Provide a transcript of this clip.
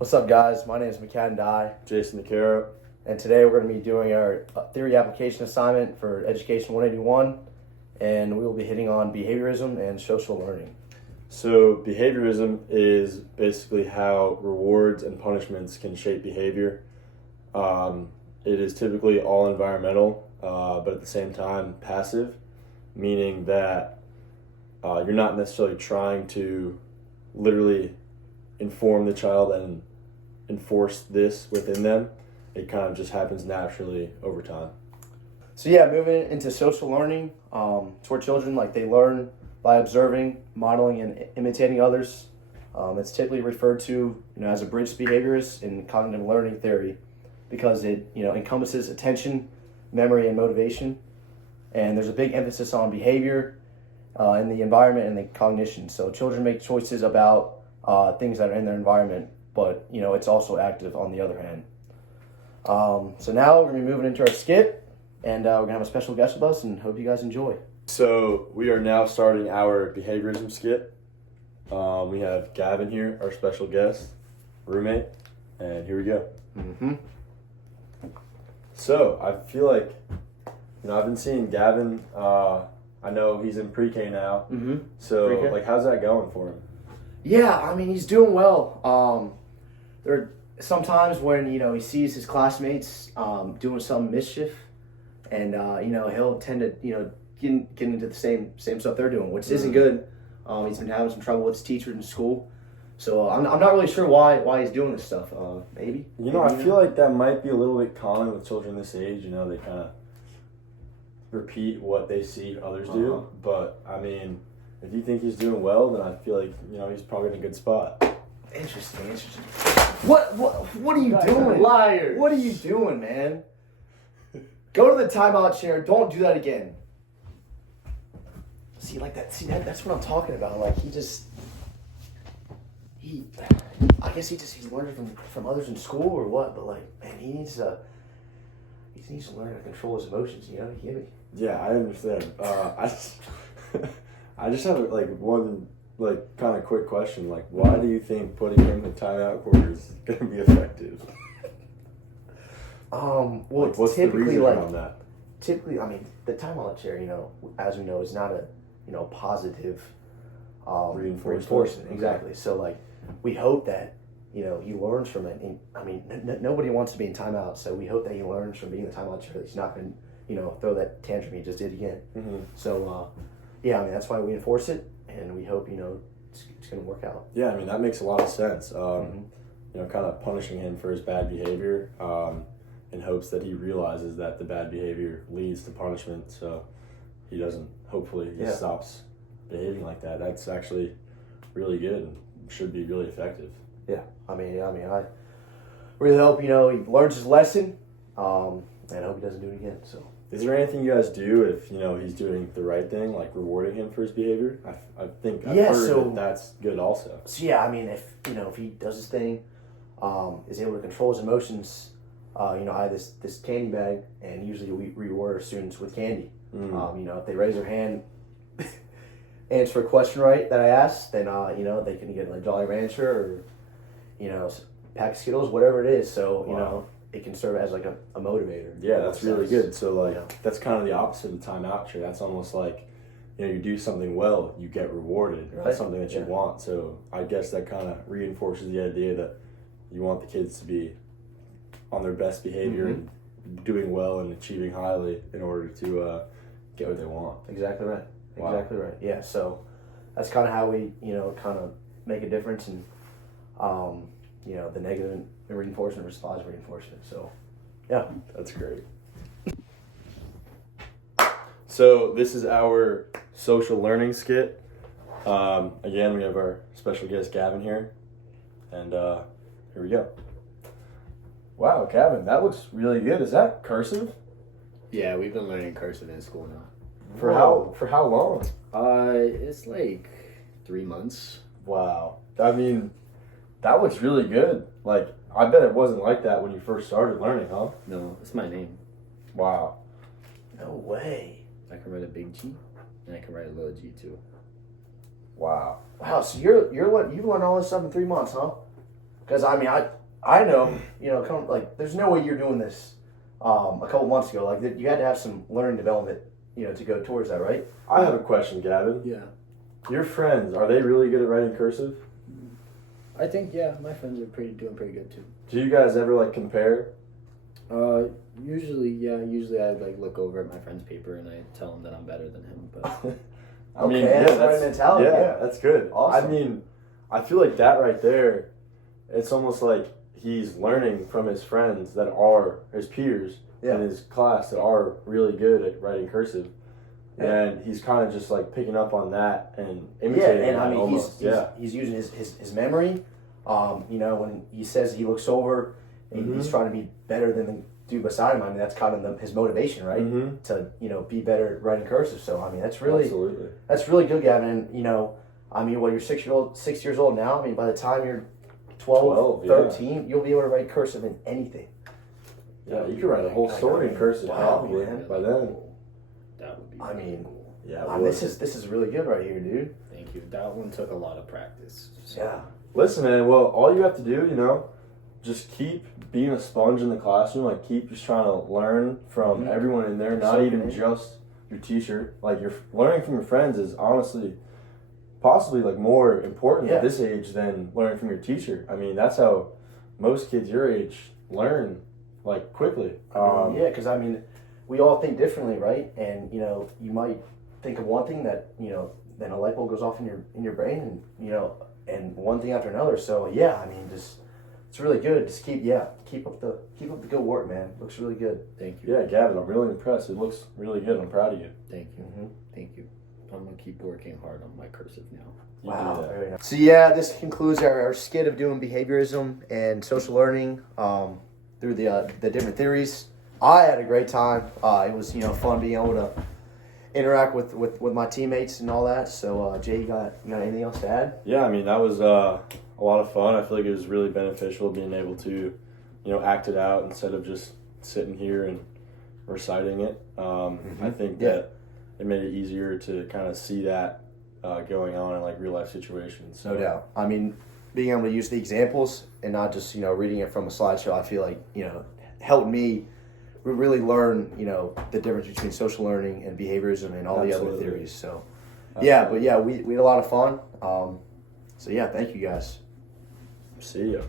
What's up, guys? My name is Macaddin, Jason Decaro. and today we're going to be doing our theory application assignment for Education 181, and we will be hitting on behaviorism and social learning. So behaviorism is basically how rewards and punishments can shape behavior. It is typically all environmental, but at the same time passive, meaning that you're not necessarily trying to literally inform the child and enforce this within them. It kind of just happens naturally over time. So yeah, moving into social learning, it's where children they learn by observing, modeling, and imitating others. It's typically referred to as a bridge behaviorist in cognitive learning theory because it encompasses attention, memory, and motivation. And there's a big emphasis on behavior in the environment and the cognition. So children make choices about things that are in their environment, but it's also active on the other hand. So now we're going to be moving into our skit, and we're going to have a special guest with us, and hope you guys enjoy. So we are now starting our behaviorism skit. We have Gavin here, our special guest, roommate, and here we go. Mm-hmm. So I feel like, I've been seeing Gavin. I know he's in pre-K now. Mm-hmm. So Pre-K? how's that going for him? Yeah, I mean, he's doing well. There are sometimes when he sees his classmates doing some mischief, and he'll tend to get into the same stuff they're doing, which isn't good. He's been having some trouble with his teachers in school, so I'm not really sure why he's doing this stuff. Maybe I feel like that might be a little bit common with children this age. They kind of repeat what they see others do. But I mean, if you think he's doing well, then I feel like he's probably in a good spot. Interesting. What are you doing? Liar. What are you doing, man? Go to the timeout chair. Don't do that again. See, that's what I'm talking about. I guess he's learning from others in school or what, but man, he needs to learn to control his emotions, you get me? Yeah, I understand. I just have one kind of quick question. Why do you think putting him in the timeout quarters is going to be effective? Well, what's the reason on that? Typically, I mean, the timeout chair, as we know, is not a positive reinforcement. Exactly. So we hope that he learns from it. And, I mean, nobody wants to be in timeout, so we hope that he learns from being in the timeout chair that he's not going to throw that tantrum he just did again. Mm-hmm. So yeah, I mean, that's why we enforce it, and we hope it's going to work out. Yeah, I mean, that makes a lot of sense. Kind of punishing him for his bad behavior in hopes that he realizes that the bad behavior leads to punishment, so he doesn't, hopefully, he stops behaving like that. That's actually really good and should be really effective. Yeah, I really hope, he learns his lesson, and I hope he doesn't do it again, so. Is there anything you guys do if, he's doing the right thing, like rewarding him for his behavior? I think I've heard that that's good also. So yeah, I mean, if he does his thing, is able to control his emotions, I have this candy bag, and usually we reward our students with candy. If they raise their hand, answer a question right that I asked, then they can get a Jolly Rancher or pack of Skittles, whatever it is. So Wow. It can serve as a motivator. Yeah, that's really good. So that's kind of the opposite of timeout chair. That's almost like you do something well, you get rewarded. Right? That's something that you want. So I guess that kind of reinforces the idea that you want the kids to be on their best behavior and doing well and achieving highly in order to get what they want. Exactly right. Wow. Exactly right. Yeah. So that's kind of how we kind of make a difference in the negative reinforcement versus positive reinforcement. So yeah, that's great. So this is our social learning skit. Again, we have our special guest Gavin here, and here we go. Wow, Gavin, that looks really good. Is that cursive? Yeah, we've been learning cursive in school now. For how long? It's 3 months. Wow. I mean, that looks really good. I bet it wasn't like that when you first started learning, huh? No, it's my name. Wow. no way. I can write a big G, and I can write a little G too. Wow. Wow. So you've learned all this stuff in 3 months, huh? Because I mean, I know, you know, like there's no way you're doing this a couple months ago. Like you had to have some learning development, you know, to go towards that, right? I have a question, Gavin. Yeah. Your friends, are they really good at writing cursive? I think, yeah, my friends are doing pretty good too. Do you guys ever like compare? Usually I like look over at my friend's paper and I tell him that I'm better than him, but I mean, Okay, that's the right mentality, yeah. that's good. Awesome. I mean, I feel like that right there, it's almost like he's learning from his friends that are his peers in his class that are really good at writing cursive. Yeah. And he's kind of just like picking up on that and imitating and that I mean, almost. he's using his memory. You know, when he says he looks over and he's trying to be better than the dude beside him, I mean, that's kind of his motivation, right? Mm-hmm. To, you know, be better at writing cursive. So, I mean, that's really good, Gavin. And, you know, I mean, you're 6 years old now. I mean, by the time you're 12 13, you'll be able to write cursive in anything. Yeah, you could write a whole story in cursive probably by then. That would be cool. Yeah, this is really good right here, dude. Thank you. That one took a lot of practice. So. Yeah. Listen, man, well, all you have to do, you know, just keep being a sponge in the classroom. Like, keep just trying to learn from everyone in there, not even just your teacher. Like, you're learning from your friends is honestly possibly, like, more important at this age than learning from your teacher. I mean, that's how most kids your age learn, like, quickly. Because, I mean, we all think differently, right? And, you know, you might think of one thing that, you know, then a light bulb goes off in your brain and, you know, and one thing after another. So, yeah, I mean, just... It's really good. Just keep up the good work, man. Looks really good. Thank you. Yeah, Gavin, I'm really impressed. It looks really good. I'm proud of you. Thank you. Thank you. I'm gonna keep working hard on my cursive now. Wow. Very nice. So yeah, this concludes our skit of doing behaviorism and social learning through the different theories. I had a great time. It was fun being able to interact with my teammates and all that. So Jay, you got anything else to add? Yeah, I mean that was a lot of fun. I feel like it was really beneficial being able to, act it out instead of just sitting here and reciting it. I think that it made it easier to kind of see that going on in like real life situations. So. No doubt. I mean, being able to use the examples and not just reading it from a slideshow, I feel like helped me really learn the difference between social learning and behaviorism and all the other theories. So we had a lot of fun. So yeah, thank you guys. See ya.